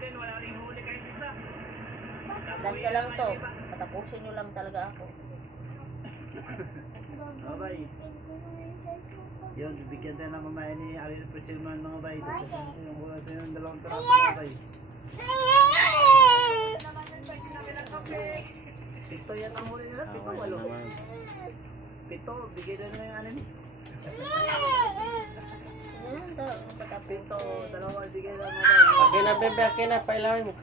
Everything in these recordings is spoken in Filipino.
din, wala rin huli kahit isa. Last na lang to. Patapusin nyo lang talaga ako. Babay. Yun, bibigyan tayo ng mamayan ni Ariel Presilman mga bay. Yung wala tayo ng dalawang piraso mga bay. Pito yan ang huli nila. Pito, walo. Pito, bigay na yung ano ni. Pito, dalawa, bigay na mga bay. Akin na bebe, akin na, pailawin mo.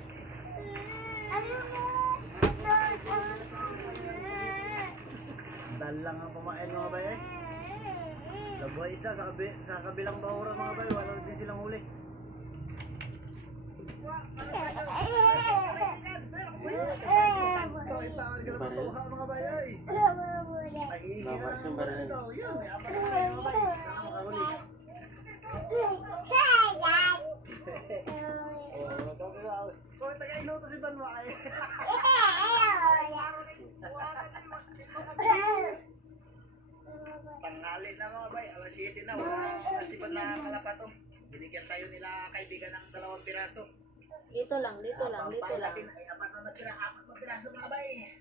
Dal lang ang kumain mga bay eh. Labuhay isa sa kabilang bahura mga bay, wala din silang huli. Itawag ka na matuha mga bay ay. Nag-iisi na lang ang baril ito. Yun, may apat na kayo mga bay. Sana makahuli. Kung taga-iluto si Banwa eh. Tanghali na mga bay, alas 7 na, wala nasipan na kalapato. Binigyan tayo nila kaibigan ng 2 piraso. Dito lang, dito lang, dito lang. Ay, apat na piraso mga bay.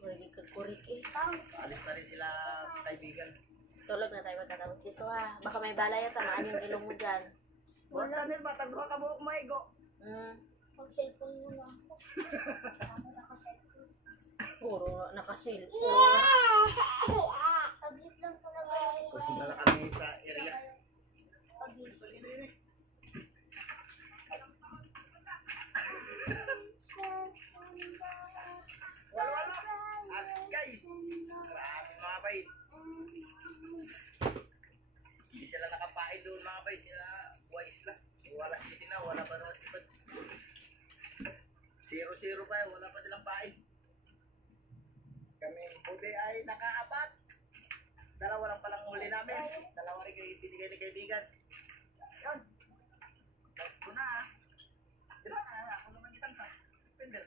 Kurik ka, kurik eh. Alis na rin sila kaibigan. Tulog na tayo magkatapos dito ha. Baka may balay at tamaan yung ilong mo dyan. Wala nil ba? Tagwa ka buhok maigo. Pag-cellphone mo lang ako. Ako naka-cellphone. Puro nakasil. Saglit lang talaga. Pupunta na kami sa area. Wala. Agay. Grabe mga bay. Hindi sila nakapain doon mga bay. Sila wise lang. Wala sila na. Wala pa naman sipad. 0-0 pa. Wala pa silang pain. Kami buti ay nakaapat. 2 lang palang huli namin. 2 rin kayo binigay ni kaibigan. Yun. Let's go na. Diba? Ako naman kitang pa. Spender.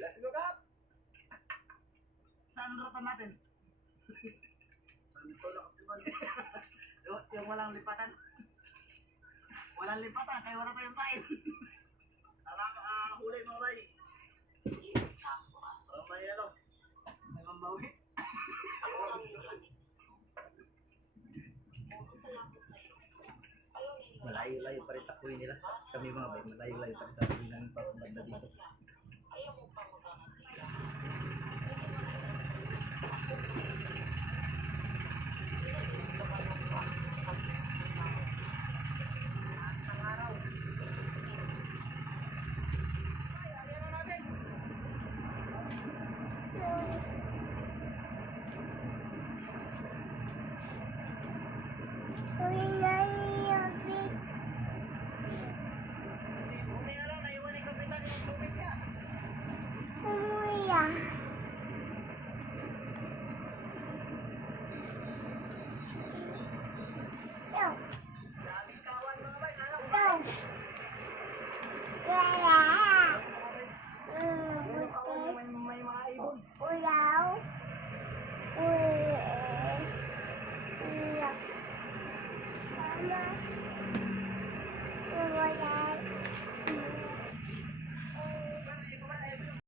Let's go kap. Saan rotan natin? Saan ito nakatiman? Yung walang lipatan. Walang lipatan kaya wala tayong pain. Sarang huli mga bay. Parang may ano. May mambawi. Malayo-layo pa rin takuin nila. Kami mga bay, malayo-layo pa rin takuin namin para magda dito.